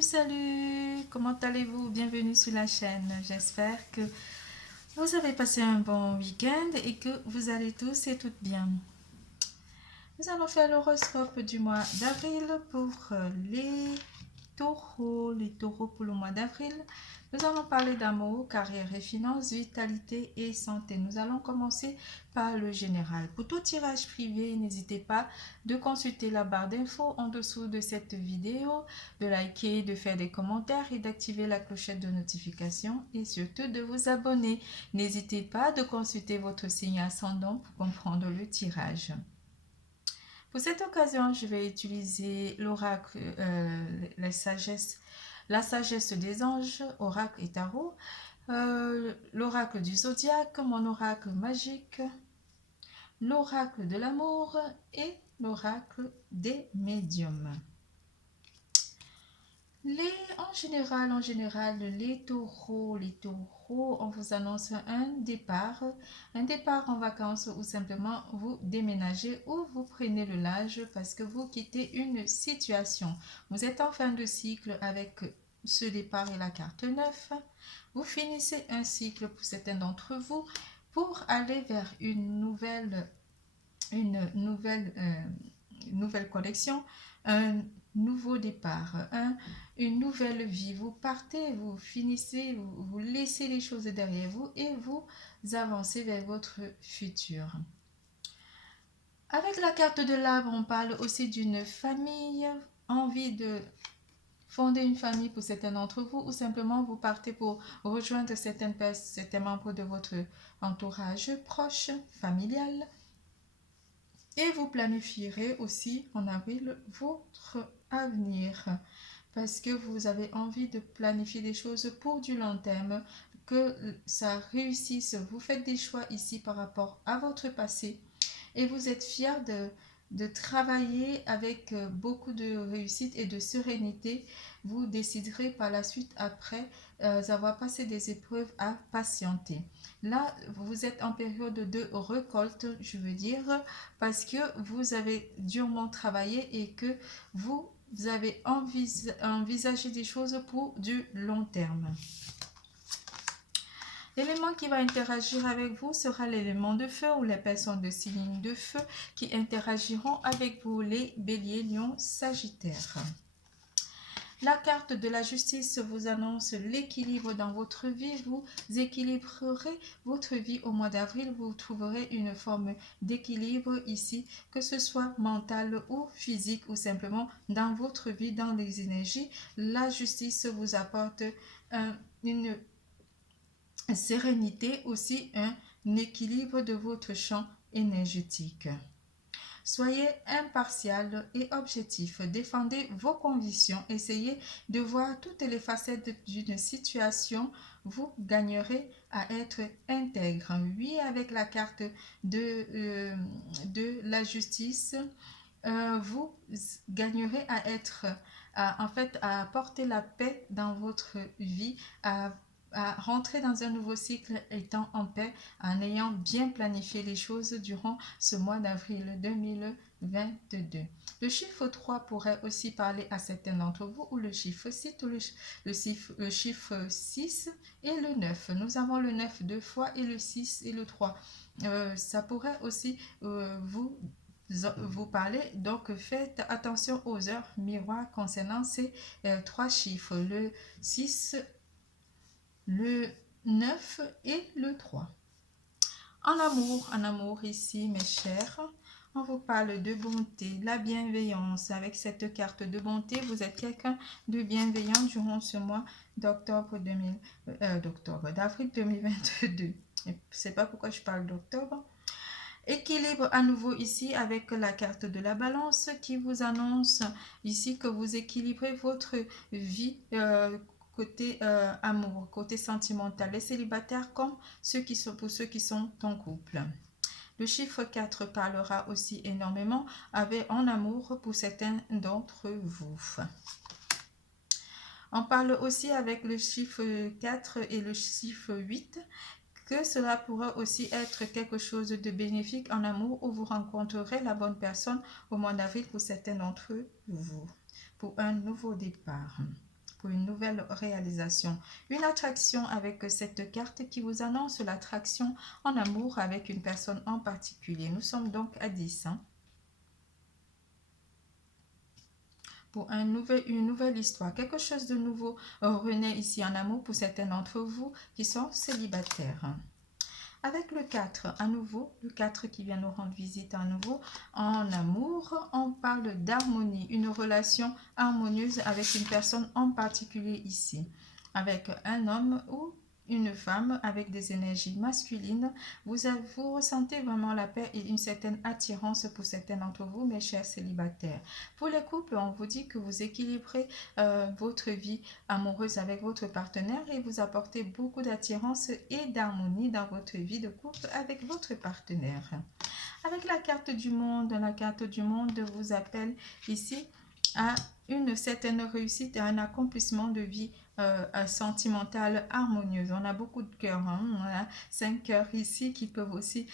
Salut, comment allez-vous? Bienvenue sur la chaîne. J'espère que vous avez passé un bon week-end et que vous allez tous et toutes bien. Nous allons faire l'horoscope du mois d'avril pour les taureaux pour le mois d'avril. Nous allons parler d'amour, carrière et finances, vitalité et santé. Nous allons commencer par le général. Pour tout tirage privé, n'hésitez pas de consulter la barre d'infos en dessous de cette vidéo, de liker, de faire des commentaires et d'activer la clochette de notification et surtout de vous abonner. N'hésitez pas de consulter votre signe ascendant pour comprendre le tirage. Pour cette occasion, je vais utiliser l'oracle, la sagesse des anges, oracle et tarot, l'oracle du zodiaque, mon oracle magique, l'oracle de l'amour et l'oracle des médiums. En général, les taureaux, on vous annonce un départ en vacances ou simplement vous déménagez ou vous prenez le large parce que vous quittez une situation. Vous êtes en fin de cycle avec ce départ et la carte 9. Vous finissez un cycle pour certains d'entre vous pour aller vers une nouvelle connexion, un nouveau départ, une nouvelle vie. Vous partez, vous finissez, vous laissez les choses derrière vous et vous avancez vers votre futur. Avec la carte de l'arbre, on parle aussi d'une famille, envie de fonder une famille pour certains d'entre vous ou simplement vous partez pour rejoindre certains membres de votre entourage proche, familial. Et vous planifierez aussi en avril votre avenir parce que vous avez envie de planifier des choses pour du long terme, que ça réussisse. Vous faites des choix ici par rapport à votre passé et vous êtes fiers de travailler avec beaucoup de réussite et de sérénité. Vous déciderez par la suite, après avoir passé des épreuves, à patienter. Là, vous êtes en période de récolte, je veux dire, parce que vous avez durement travaillé et que vous avez envisagé des choses pour du long terme. L'élément qui va interagir avec vous sera l'élément de feu ou les personnes de signe de feu qui interagiront avec vous, les béliers, lions, sagittaires. La carte de la justice vous annonce l'équilibre dans votre vie. Vous équilibrerez votre vie au mois d'avril. Vous trouverez une forme d'équilibre ici, que ce soit mental ou physique ou simplement dans votre vie, dans les énergies. La justice vous apporte une sérénité, aussi un équilibre de votre champ énergétique. Soyez impartial et objectif. Défendez vos convictions. Essayez de voir toutes les facettes d'une situation. Vous gagnerez à être intègre. Oui, avec la carte de la justice, vous gagnerez à être, à apporter la paix dans votre vie, à rentrer dans un nouveau cycle étant en paix, en ayant bien planifié les choses durant ce mois d'avril 2022. Le chiffre 3 pourrait aussi parler à certains d'entre vous, ou le chiffre 6, ou le chiffre 6 et le 9. Nous avons le 9 deux fois et le 6 et le 3. Ça pourrait aussi vous parler, donc faites attention aux heures miroirs concernant ces trois chiffres, le 6, le 9 et le 3. En amour ici, mes chers, on vous parle de bonté, la bienveillance. Avec cette carte de bonté, vous êtes quelqu'un de bienveillant durant ce mois d'avril 2022. Je ne sais pas pourquoi je parle d'octobre. Équilibre à nouveau ici avec la carte de la balance qui vous annonce ici que vous équilibrez votre vie côté amour, côté sentimental, les célibataires comme pour ceux qui sont en couple. Le chiffre 4 parlera aussi énormément en amour pour certains d'entre vous. On parle aussi avec le chiffre 4 et le chiffre 8 que cela pourra aussi être quelque chose de bénéfique en amour, où vous rencontrerez la bonne personne au mois d'avril pour certains d'entre vous, pour un nouveau départ. pour une nouvelle réalisation. Une attraction avec cette carte qui vous annonce l'attraction en amour avec une personne en particulier. Nous sommes donc à 10. Pour une nouvelle histoire. Quelque chose de nouveau renaît ici en amour pour certains d'entre vous qui sont célibataires. Avec le 4, à nouveau, le 4 qui vient nous rendre visite à nouveau, en amour, on parle d'harmonie, une relation harmonieuse avec une personne en particulier ici, avec un homme ou une femme avec des énergies masculines. Vous ressentez vraiment la paix et une certaine attirance pour certains d'entre vous, mes chers célibataires. Pour les couples, on vous dit que vous équilibrez votre vie amoureuse avec votre partenaire et vous apportez beaucoup d'attirance et d'harmonie dans votre vie de couple avec votre partenaire. Avec la carte du monde vous appelle ici à une certaine réussite et un accomplissement de vie sentimentale harmonieuse. On a beaucoup de cœurs, on a 5 cœurs ici qui peuvent aussi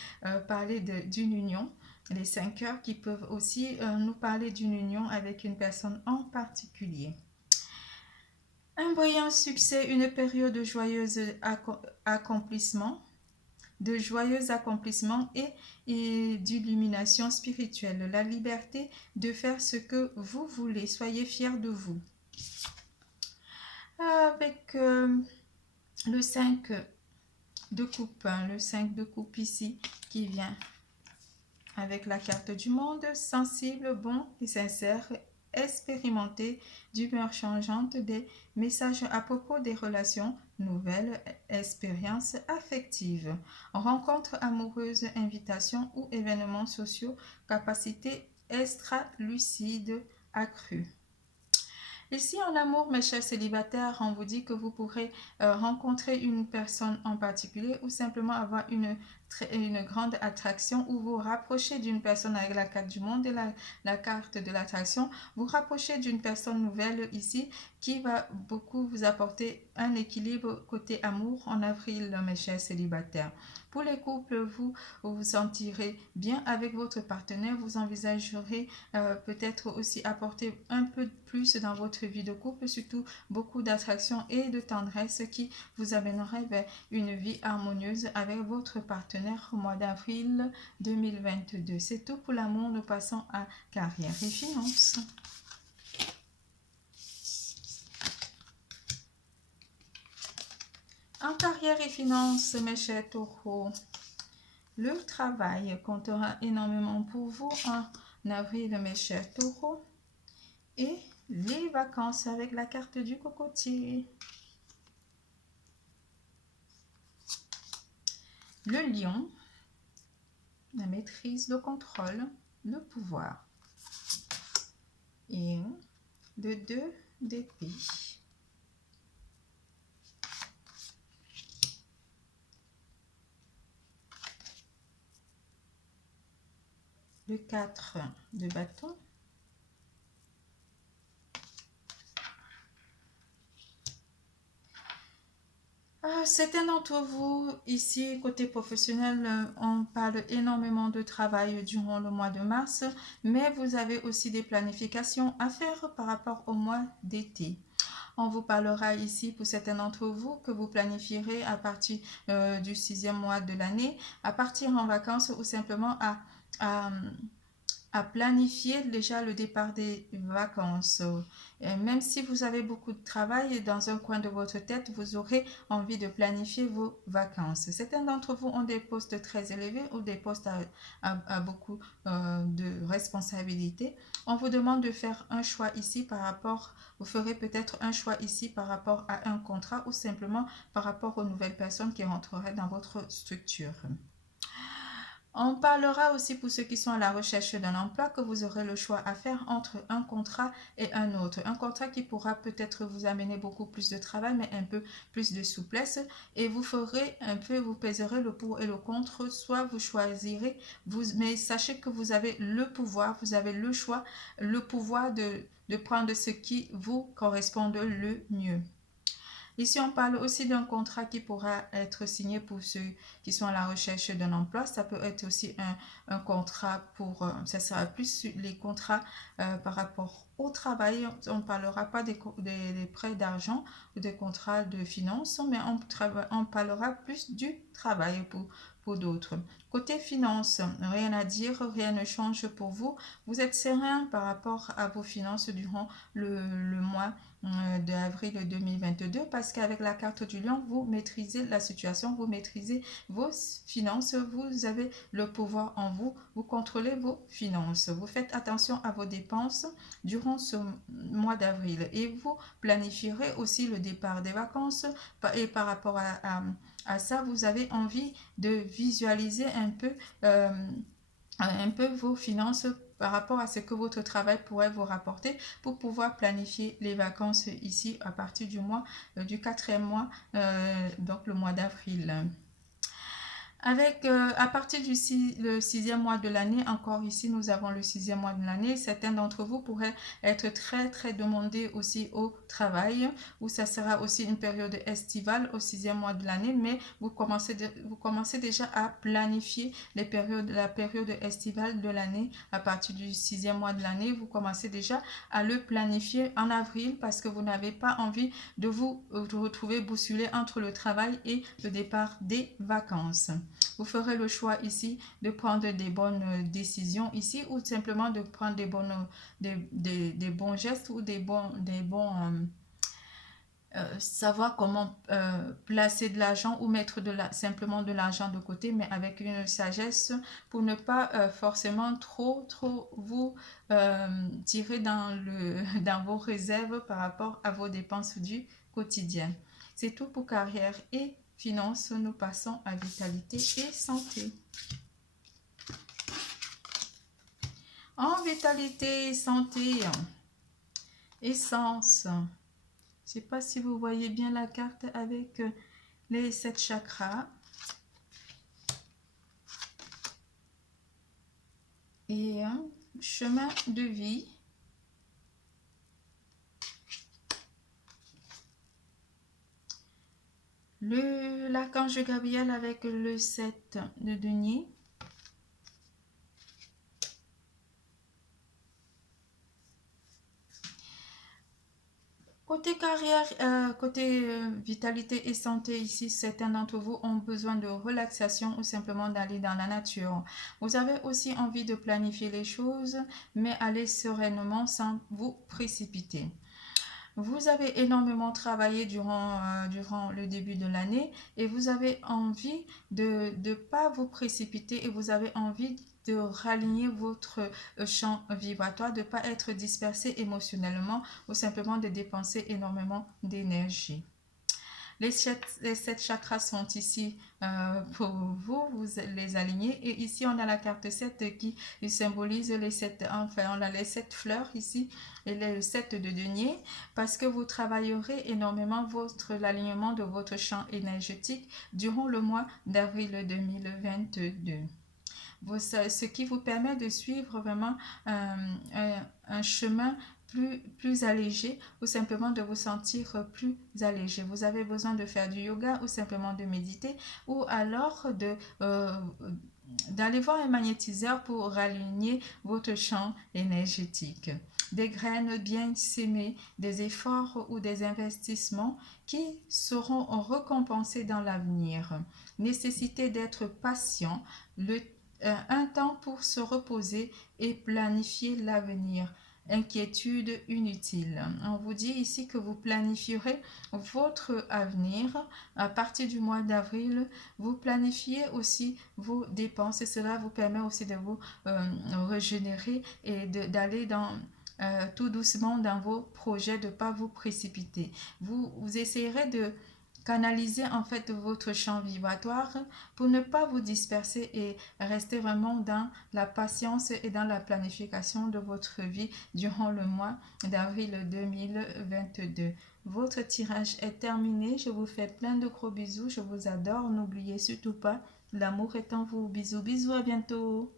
parler d'une union. Les 5 cœurs qui peuvent aussi nous parler d'une union avec une personne en particulier. Un brillant succès, une période de joyeux accomplissement et d'illumination spirituelle. La liberté de faire ce que vous voulez. Soyez fiers de vous. Avec le 5 de coupe, le 5 de coupe ici qui vient avec la carte du monde, sensible, bon et sincère, expérimenter, d'humeur changeante, des messages à propos des relations, nouvelles expériences affectives, rencontres amoureuses, invitations ou événements sociaux, capacité extra-lucide accrue. Ici, en amour, mes chers célibataires, on vous dit que vous pourrez rencontrer une personne en particulier ou simplement avoir une grande attraction ou vous rapprocher d'une personne avec la carte du monde et la carte de l'attraction. Vous rapprochez d'une personne nouvelle ici qui va beaucoup vous apporter un équilibre côté amour en avril, mes chers célibataires. Pour les couples, vous vous sentirez bien avec votre partenaire. Vous envisagerez peut-être aussi apporter un peu plus dans votre vie de couple, surtout beaucoup d'attraction et de tendresse qui vous amènerait vers une vie harmonieuse avec votre partenaire au mois d'avril 2022. C'est tout pour l'amour. Nous passons à carrière et finances. En carrière et finances, mes chers taureaux, le travail comptera énormément pour vous en avril, mes chers taureaux. Et les vacances avec la carte du cocotier. Le lion, la maîtrise, le contrôle, le pouvoir. Et le 2 d'épée. Le 4 de bâton. Certains d'entre vous, ici, côté professionnel, on parle énormément de travail durant le mois de mars, mais vous avez aussi des planifications à faire par rapport au mois d'été. On vous parlera ici pour certains d'entre vous que vous planifierez à partir du 6e mois de l'année, à partir en vacances ou simplement à planifier déjà le départ des vacances. Même si vous avez beaucoup de travail dans un coin de votre tête, vous aurez envie de planifier vos vacances. Certains d'entre vous ont des postes très élevés ou des postes à beaucoup de responsabilités. On vous demande de faire un choix ici par rapport, vous ferez peut-être un choix ici par rapport à un contrat ou simplement par rapport aux nouvelles personnes qui rentreraient dans votre structure. On parlera aussi pour ceux qui sont à la recherche d'un emploi que vous aurez le choix à faire entre un contrat et un autre. Un contrat qui pourra peut-être vous amener beaucoup plus de travail, mais un peu plus de souplesse. Et vous ferez un peu, vous pèserez le pour et le contre. Soit vous choisirez, mais sachez que vous avez le pouvoir, vous avez le choix, le pouvoir de prendre ce qui vous correspond le mieux. Ici, on parle aussi d'un contrat qui pourra être signé pour ceux qui sont à la recherche d'un emploi. Ça peut être aussi un contrat pour, ça sera plus les contrats par rapport au travail. On ne parlera pas des prêts d'argent ou des contrats de finances, mais on parlera plus du travail pour d'autres. Côté finances, rien à dire, rien ne change pour vous. Vous êtes serein par rapport à vos finances durant le mois d'avril 2022 parce qu'avec la carte du lion, vous maîtrisez la situation, vous maîtrisez vos finances, vous avez le pouvoir en vous, vous contrôlez vos finances, vous faites attention à vos dépenses durant ce mois d'avril et vous planifierez aussi le départ des vacances et par rapport à ça, vous avez envie de visualiser un peu vos finances par rapport à ce que votre travail pourrait vous rapporter pour pouvoir planifier les vacances ici à partir du mois du quatrième mois, donc le mois d'avril. À partir du le sixième mois de l'année, encore ici nous avons le sixième mois de l'année, certains d'entre vous pourraient être très demandés aussi au travail, où ça sera aussi une période estivale au sixième mois de l'année, mais vous commencez déjà à planifier la période estivale de l'année. À partir du sixième mois de l'année, vous commencez déjà à le planifier en avril parce que vous n'avez pas envie de vous retrouver bousculé entre le travail et le départ des vacances. Vous ferez le choix ici de prendre des bonnes décisions ici ou simplement de prendre des bons gestes ou savoir comment placer de l'argent ou mettre simplement de l'argent de côté, mais avec une sagesse pour ne pas forcément trop vous tirer dans vos réserves par rapport à vos dépenses du quotidien. C'est tout pour carrière et finances. Nous passons à vitalité et santé. En vitalité et santé, essence. Je ne sais pas si vous voyez bien la carte avec les 7 chakras. Et un chemin de vie. L'archange Gabriel avec le 7 de denier. Côté carrière, côté vitalité et santé, ici, certains d'entre vous ont besoin de relaxation ou simplement d'aller dans la nature. Vous avez aussi envie de planifier les choses, mais aller sereinement sans vous précipiter. Vous avez énormément travaillé durant le début de l'année et vous avez envie de ne pas vous précipiter et vous avez envie de raligner votre champ vibratoire, de ne pas être dispersé émotionnellement ou simplement de dépenser énormément d'énergie. Les 7 chakras sont ici pour vous, vous les alignez. Et ici, on a la carte 7 qui symbolise les 7, enfin, on a les 7 fleurs ici et le 7 de denier parce que vous travaillerez énormément l'alignement de votre champ énergétique durant le mois d'avril 2022. Ce qui vous permet de suivre vraiment un chemin plus allégé ou simplement de vous sentir plus allégé. Vous avez besoin de faire du yoga ou simplement de méditer ou alors d'aller voir un magnétiseur pour raligner votre champ énergétique. Des graines bien sémées, des efforts ou des investissements qui seront récompensés dans l'avenir. Nécessité d'être patient, un temps pour se reposer et planifier l'avenir. Inquiétude inutile. On vous dit ici que vous planifierez votre avenir à partir du mois d'avril. Vous planifiez aussi vos dépenses et cela vous permet aussi de vous régénérer et d'aller tout doucement dans vos projets, de ne pas vous précipiter. Vous essayerez de canaliser en fait votre champ vibratoire pour ne pas vous disperser et rester vraiment dans la patience et dans la planification de votre vie durant le mois d'avril 2022. Votre tirage est terminé. Je vous fais plein de gros bisous. Je vous adore. N'oubliez surtout pas, l'amour est en vous. Bisous, bisous, à bientôt.